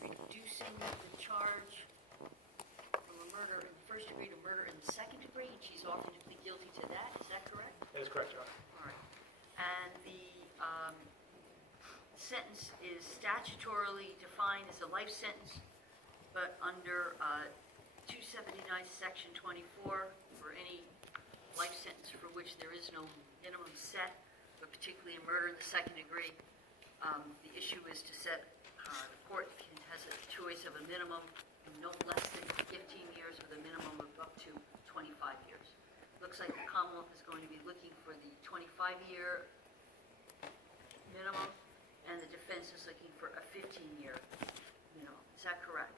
reducing the charge from a murder in the first degree to murder in the second degree, and she's offering to plead guilty to that, is that correct? That is correct, Your Honor. All right. And the sentence is statutorily defined as a life sentence, but under 279, Section 24, for any life sentence for which there is no minimum set, but particularly in murder in the second degree, the issue is to set, the court has a choice of a minimum of no less than 15 years with a minimum of up to 25 years. Looks like the Commonwealth is going to be looking for the 25-year minimum, and the defense is looking for a 15-year minimum. Is that correct?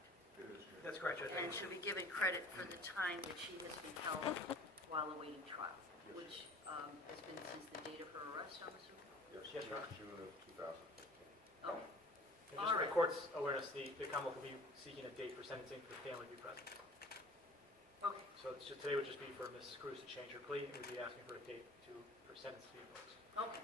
That's correct, Judge. And should be given credit for the time that she has been held while awaiting trial, which has been since the date of her arrest, I'm assuming? Yes, Your Honor. June of 2015. Okay. And All just for right. the court's awareness, the Commonwealth will be seeking a date for sentencing for the family to be present. Okay. So today would just be for Ms. Cruz to change her plea, and we'd be asking for a date for sentence to be imposed. Okay.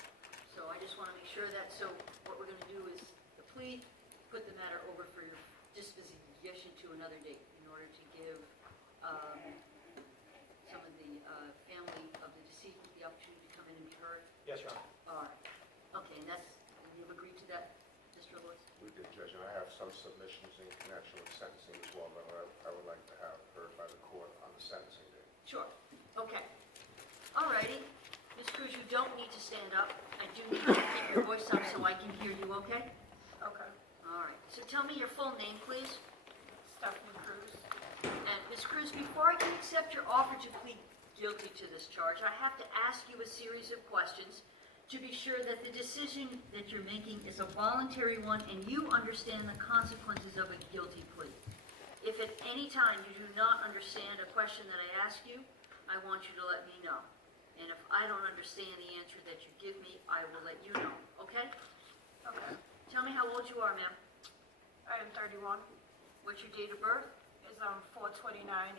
So I just want to make sure that, so what we're going to do is the plea, put the matter over for your disposition to another date in order to give some of the family of the decedent the opportunity to come in and be heard. Yes, Your Honor. All right. Okay, and you've agreed to that, Mr. Lewis? We did, Judge, and I have some submissions in connection with sentencing as well that I would like to have heard by the court on the sentencing date. Sure. Okay. All righty. Ms. Cruz, you don't need to stand up. I do need you to keep your voice up so I can hear you, okay? Okay. All right. So tell me your full name, please. Stephanie Cruz. And Ms. Cruz, before I can accept your offer to plead guilty to this charge, I have to ask you a series of questions to be sure that the decision that you're making is a voluntary one and you understand the consequences of a guilty plea. If at any time you do not understand a question that I ask you, I want you to let me know. And if I don't understand the answer that you give me, I will let you know, okay? Okay. Tell me how old you are, ma'am. I am 31. What's your date of birth? Is 4/29/87.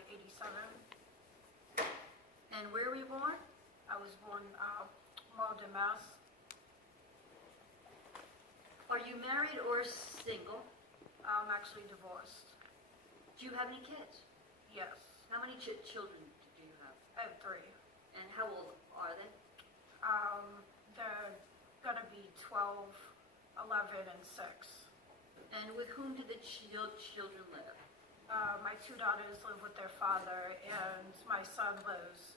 And where were you born? I was born Malden, Mass. Are you married or single? I'm actually divorced. Do you have any kids? Yes. How many children do you have? I have 3. And how old are they? They're gonna be 12, 11, and 6. And with whom do the children live? My 2 daughters live with their father, and my son lives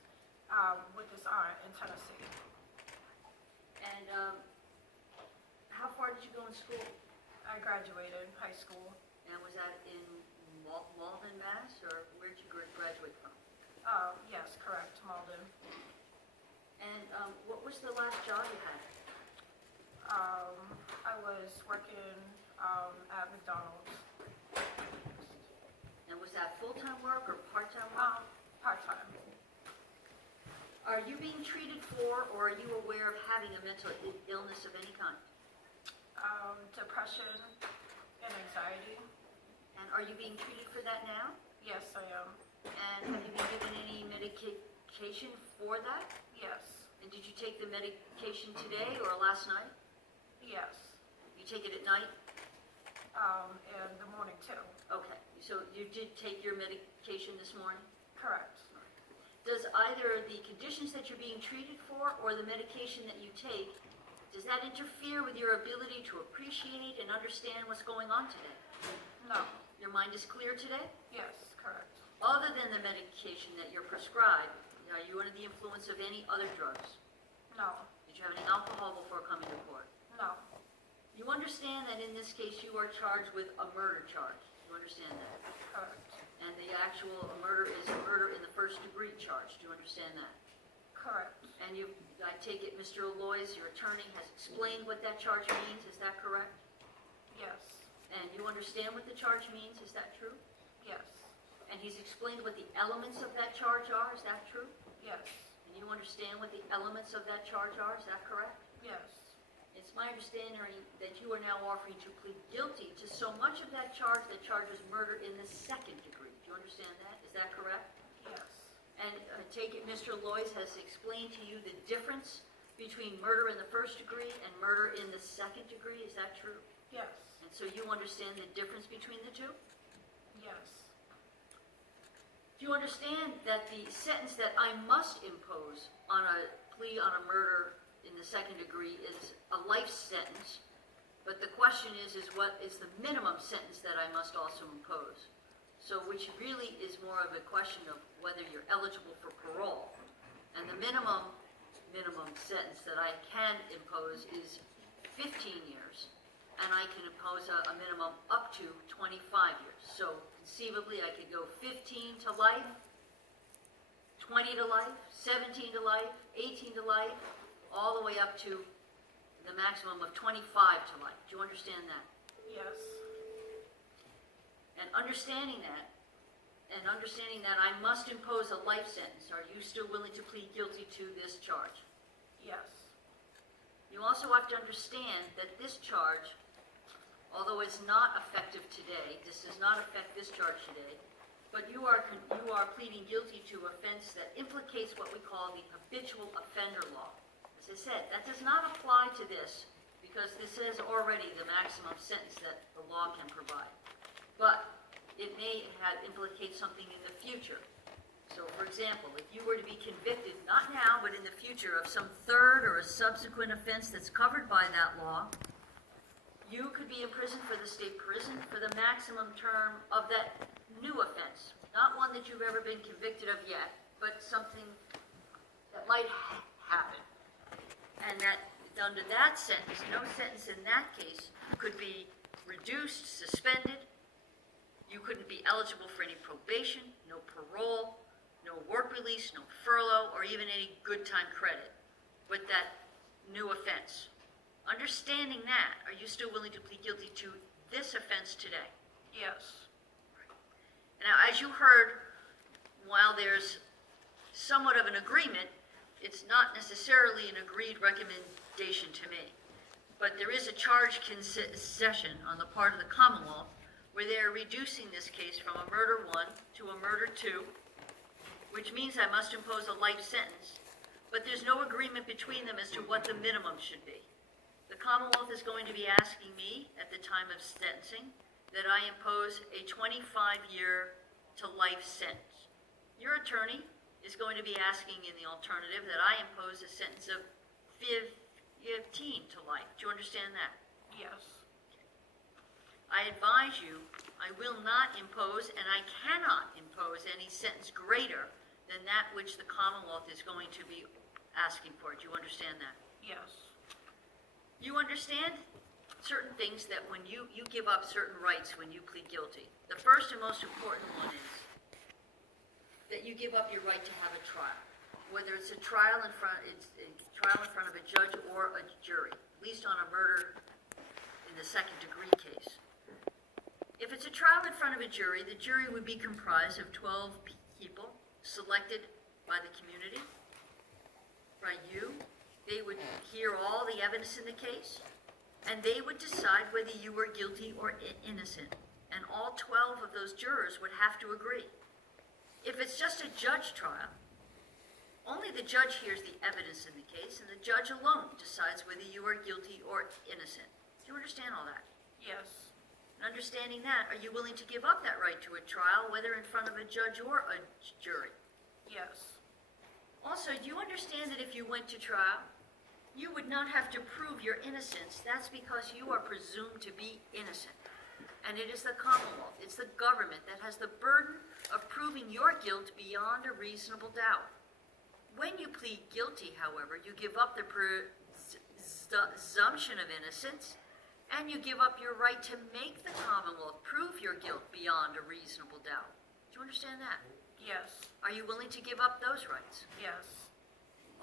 with his aunt in Tennessee. And how far did you go in school? I graduated high school. And was that in Malden, Mass, or where did you graduate from? Yes, correct, Malden. And what was the last job you had? I was working at McDonald's. And was that full-time work or part-time work? Part-time. Are you being treated for, or are you aware of having a mental illness of any kind? Depression and anxiety. And are you being treated for that now? Yes, I am. And have you been given any medication for that? Yes. And did you take the medication today or last night? Yes. You take it at night? In the morning too. Okay, so you did take your medication this morning? Correct. Does either the conditions that you're being treated for or the medication that you take, does that interfere with your ability to appreciate and understand what's going on today? No. Your mind is clear today? Yes, correct. Other than the medication that you're prescribed, are you under the influence of any other drugs? No. Did you have any alcohol before coming to court? No. You understand that in this case you are charged with a murder charge. You understand that? Correct. And the actual murder is a murder in the first degree charge. Do you understand that? Correct. And I take it Mr. Loy's, your attorney, has explained what that charge means. Is that correct? Yes. And you understand what the charge means. Is that true? Yes. And he's explained what the elements of that charge are. Is that true? Yes. And you understand what the elements of that charge are. Is that correct? Yes. It's my understanding that you are now offering to plead guilty to so much of that charge that charges murder in the second degree. Do you understand that? Is that correct? Yes. And I take it Mr. Loy's has explained to you the difference between murder in the first degree and murder in the second degree. Is that true? Yes. And so you understand the difference between the two? Yes. Do you understand that the sentence that I must impose on a plea on a murder in the second degree is a life sentence? But the question is what is the minimum sentence that I must also impose? So which really is more of a question of whether you're eligible for parole. And the minimum sentence that I can impose is 15 years. And I can impose a minimum up to 25 years. So conceivably, I could go 15 to life, 20 to life, 17 to life, 18 to life, all the way up to the maximum of 25 to life. Do you understand that? Yes. And understanding that I must impose a life sentence, are you still willing to plead guilty to this charge? Yes. You also have to understand that this charge, although it's not effective today, this does not affect this charge today, but you are pleading guilty to offense that implicates what we call the habitual offender law. As I said, that does not apply to this because this is already the maximum sentence that the law can provide. But it may implicate something in the future. So, for example, if you were to be convicted, not now, but in the future, of some third or a subsequent offense that's covered by that law, you could be imprisoned for the state prison for the maximum term of that new offense. Not one that you've ever been convicted of yet, but something that might happen. And that under that sentence, no sentence in that case could be reduced, suspended. You couldn't be eligible for any probation, no parole, no work release, no furlough, or even any good time credit with that new offense. Understanding that, are you still willing to plead guilty to this offense today? Yes. Now, as you heard, while there's somewhat of an agreement, it's not necessarily an agreed recommendation to me. But there is a charge concession on the part of the Commonwealth where they're reducing this case from a murder 1 to a murder 2, which means I must impose a life sentence. But there's no agreement between them as to what the minimum should be. The Commonwealth is going to be asking me at the time of sentencing that I impose a 25-year to life sentence. Your attorney is going to be asking in the alternative that I impose a sentence of 15 to life. Do you understand that? Yes. I advise you, I will not impose, and I cannot impose any sentence greater than that which the Commonwealth is going to be asking for. Do you understand that? Yes. You understand certain things that when you give up certain rights when you plead guilty. The first and most important one is that you give up your right to have a trial. Whether it's a trial in front of a judge or a jury, at least on a murder in the second degree case. If it's a trial in front of a jury, the jury would be comprised of 12 people selected by the community, by you. They would hear all the evidence in the case, and they would decide whether you were guilty or innocent. And all 12 of those jurors would have to agree. If it's just a judge trial, only the judge hears the evidence in the case, and the judge alone decides whether you are guilty or innocent. Do you understand all that? Yes. And understanding that, are you willing to give up that right to a trial, whether in front of a judge or a jury? Yes. Also, do you understand that if you went to trial, you would not have to prove your innocence? That's because you are presumed to be innocent. And it is the Commonwealth, it's the government that has the burden of proving your guilt beyond a reasonable doubt. When you plead guilty, however, you give up the presumption of innocence, and you give up your right to make the Commonwealth prove your guilt beyond a reasonable doubt. Do you understand that? Yes. Are you willing to give up those rights? Yes.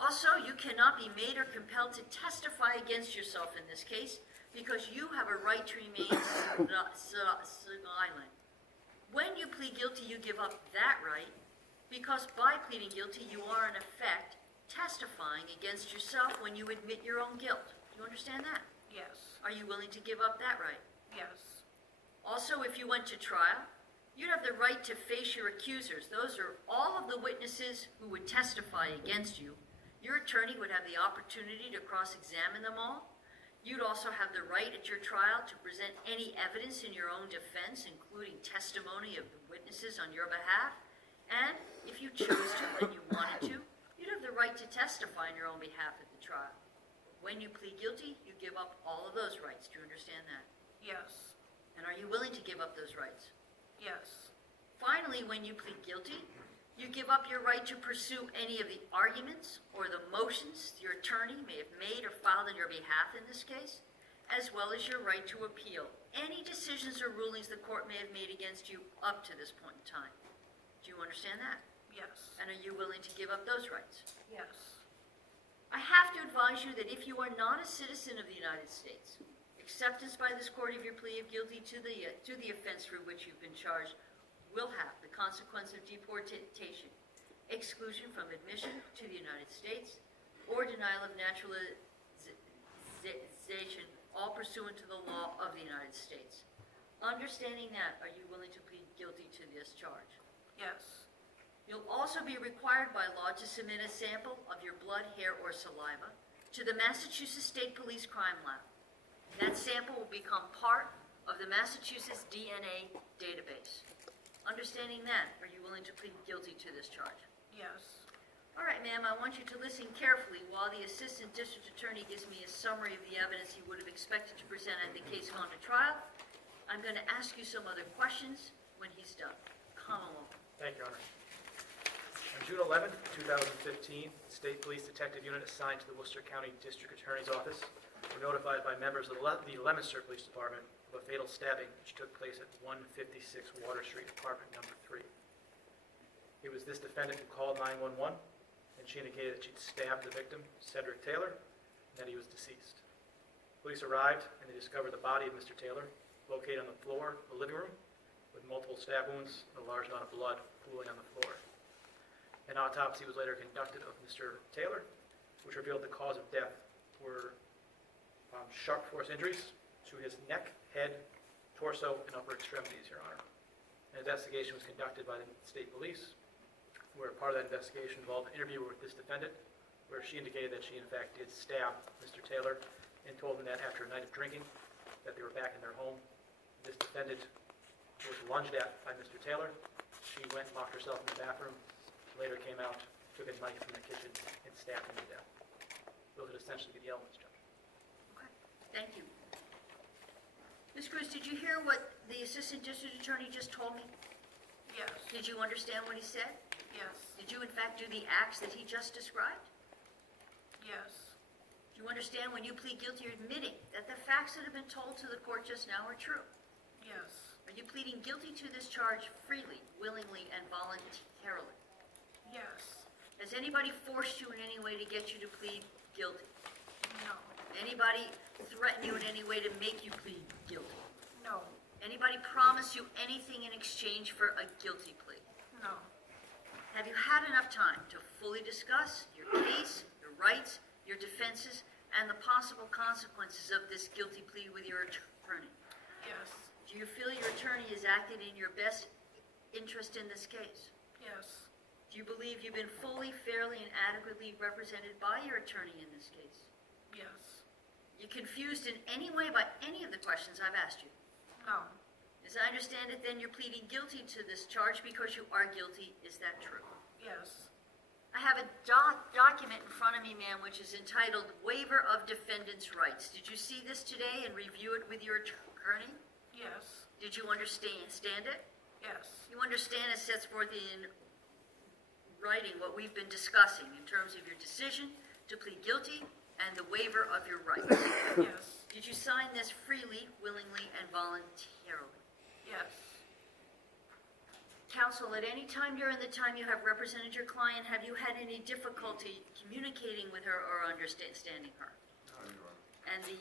Also, you cannot be made or compelled to testify against yourself in this case because you have a right to remain silent. When you plead guilty, you give up that right because by pleading guilty, you are in effect testifying against yourself when you admit your own guilt. Do you understand that? Yes. Are you willing to give up that right? Yes. Also, if you went to trial, you'd have the right to face your accusers. Those are all of the witnesses who would testify against you. Your attorney would have the opportunity to cross-examine them all. You'd also have the right at your trial to present any evidence in your own defense, including testimony of the witnesses on your behalf. And if you chose to and you wanted to, you'd have the right to testify on your own behalf at the trial. When you plead guilty, you give up all of those rights. Do you understand that? Yes. And are you willing to give up those rights? Yes. Finally, when you plead guilty, you give up your right to pursue any of the arguments or the motions your attorney may have made or filed on your behalf in this case, as well as your right to appeal any decisions or rulings the court may have made against you up to this point in time. Do you understand that? Yes. And are you willing to give up those rights? Yes. I have to advise you that if you are not a citizen of the United States, acceptance by this court of your plea of guilty to the offense for which you've been charged will have the consequence of deportation, exclusion from admission to the United States, or denial of naturalization, all pursuant to the law of the United States. Understanding that, are you willing to plead guilty to this charge? Yes. You'll also be required by law to submit a sample of your blood, hair, or saliva to the Massachusetts State Police Crime Lab. That sample will become part of the Massachusetts DNA database. Understanding that, are you willing to plead guilty to this charge? Yes. All right, ma'am, I want you to listen carefully while the Assistant District Attorney gives me a summary of the evidence he would have expected to present had the case gone to trial. I'm going to ask you some other questions when he's done. Come along. Thank you, Your Honor. On June 11th, 2015, State Police Detective Unit assigned to the Worcester County District Attorney's Office were notified by members of the Leominster Police Department of a fatal stabbing which took place at 156 Water Street, apartment number 3. It was this defendant who called 911, and she indicated that she'd stabbed the victim, Cedric Taylor, and that he was deceased. Police arrived, and they discovered the body of Mr. Taylor, located on the floor of the living room, with multiple stab wounds and a large amount of blood pooling on the floor. An autopsy was later conducted of Mr. Taylor, which revealed the cause of death were sharp force injuries to his neck, head, torso, and upper extremities, Your Honor. An investigation was conducted by the state police, where part of that investigation involved an interview with this defendant, where she indicated that she in fact did stab Mr. Taylor and told him that after a night of drinking, that they were back in their home. This defendant was lunged at by Mr. Taylor. She went and locked herself in the bathroom, later came out, took a knife from the kitchen, and stabbed him to death. Those would essentially be the elements, Judge. Okay, thank you. Ms. Cruz, did you hear what the Assistant District Attorney just told me? Yes. Did you understand what he said? Yes. Did you in fact do the acts that he just described? Yes. Do you understand when you plead guilty, you're admitting that the facts that have been told to the court just now are true? Yes. Are you pleading guilty to this charge freely, willingly, and voluntarily? Yes. Has anybody forced you in any way to get you to plead guilty? No. Anybody threaten you in any way to make you plead guilty? No. Anybody promise you anything in exchange for a guilty plea? No. Have you had enough time to fully discuss your case, your rights, your defenses, and the possible consequences of this guilty plea with your attorney? Yes. Do you feel your attorney has acted in your best interest in this case? Yes. Do you believe you've been fully, fairly, and adequately represented by your attorney in this case? Yes. You confused in any way by any of the questions I've asked you? No. As I understand it, then you're pleading guilty to this charge because you are guilty. Is that true? Yes. I have a document in front of me, ma'am, which is entitled Waiver of Defendant's Rights. Did you see this today and review it with your attorney? Yes. Did you understand it? Yes. You understand it sets forth in writing what we've been discussing in terms of your decision to plead guilty and the waiver of your rights. Yes. Did you sign this freely, willingly, and voluntarily? Yes. Counsel, at any time during the time you have represented your client, have you had any difficulty communicating with her or understanding her? No, Your Honor. And the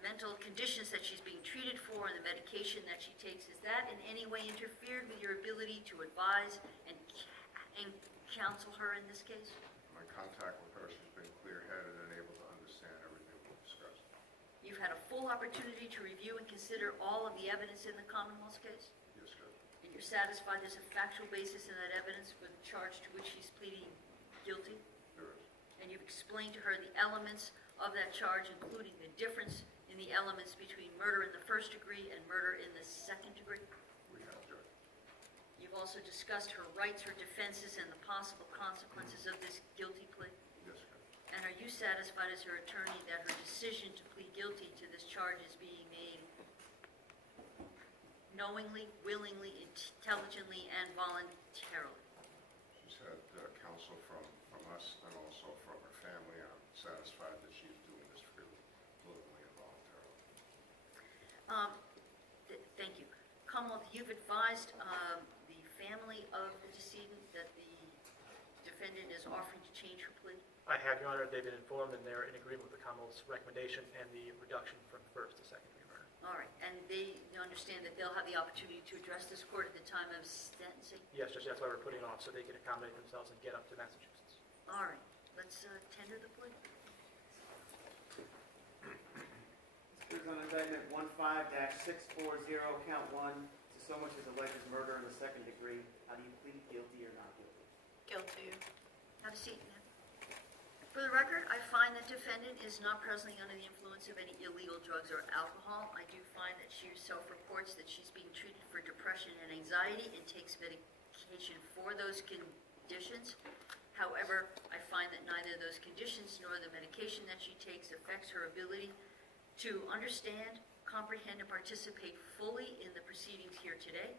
mental conditions that she's being treated for and the medication that she takes, is that in any way interfered with your ability to advise and counsel her in this case? My contact with her, she's been clear-headed and able to understand everything we've discussed. You've had a full opportunity to review and consider all of the evidence in the Commonwealth's case? Yes, Judge. And you're satisfied there's a factual basis in that evidence for the charge to which she's pleading guilty? There is. And you've explained to her the elements of that charge, including the difference in the elements between murder in the first degree and murder in the second degree? We have, Judge. You've also discussed her rights, her defenses, and the possible consequences of this guilty plea. Yes, Judge. And are you satisfied as her attorney that her decision to plead guilty to this charge is being made knowingly, willingly, intelligently, and voluntarily? She's had counsel from us and also from her family. I'm satisfied that she's doing this freely, willingly, and voluntarily. Thank you. Commonwealth, you've advised the family of the decedent that the defendant is offering to change her plea? I have, Your Honor. They've been informed, and they're in agreement with the Commonwealth's recommendation and the reduction from first to second degree murder. All right, and they understand that they'll have the opportunity to address this court at the time of sentencing? Yes, Judge, that's why we're putting it off, so they can accommodate themselves and get up to Massachusetts. All right, let's tender the plea. This is on indictment 15-640, count 1, to so much as alleged murder in the second degree. How do you plead, guilty or not guilty? Guilty. Have a seat, ma'am. For the record, I find the defendant is not presently under the influence of any illegal drugs or alcohol. I do find that she herself reports that she's being treated for depression and anxiety and takes medication for those conditions. However, I find that neither those conditions nor the medication that she takes affects her ability to understand, comprehend, and participate fully in the proceedings here today.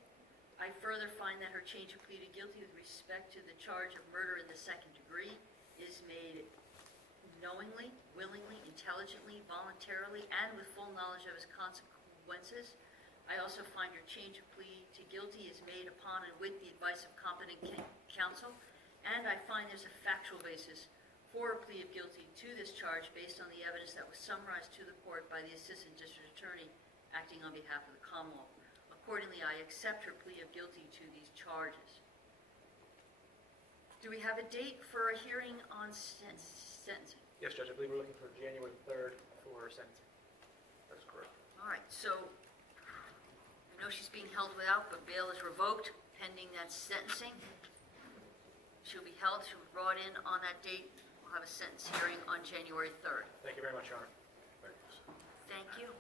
I further find that her change of plea to guilty with respect to the charge of murder in the second degree is made knowingly, willingly, intelligently, voluntarily, and with full knowledge of its consequences. I also find your change of plea to guilty is made upon and with the advice of competent counsel, and I find there's a factual basis for a plea of guilty to this charge based on the evidence that was summarized to the court by the Assistant District Attorney acting on behalf of the Commonwealth. Accordingly, I accept her plea of guilty to these charges. Do we have a date for a hearing on sentencing? Yes, Judge, I believe we're looking for January 3rd for sentencing. That's correct. All right, so I know she's being held without, but bail is revoked pending that sentencing. She'll be held, she'll be brought in on that date. We'll have a sentence hearing on January 3rd. Thank you very much, Your Honor. Thank you, sir. Thank you.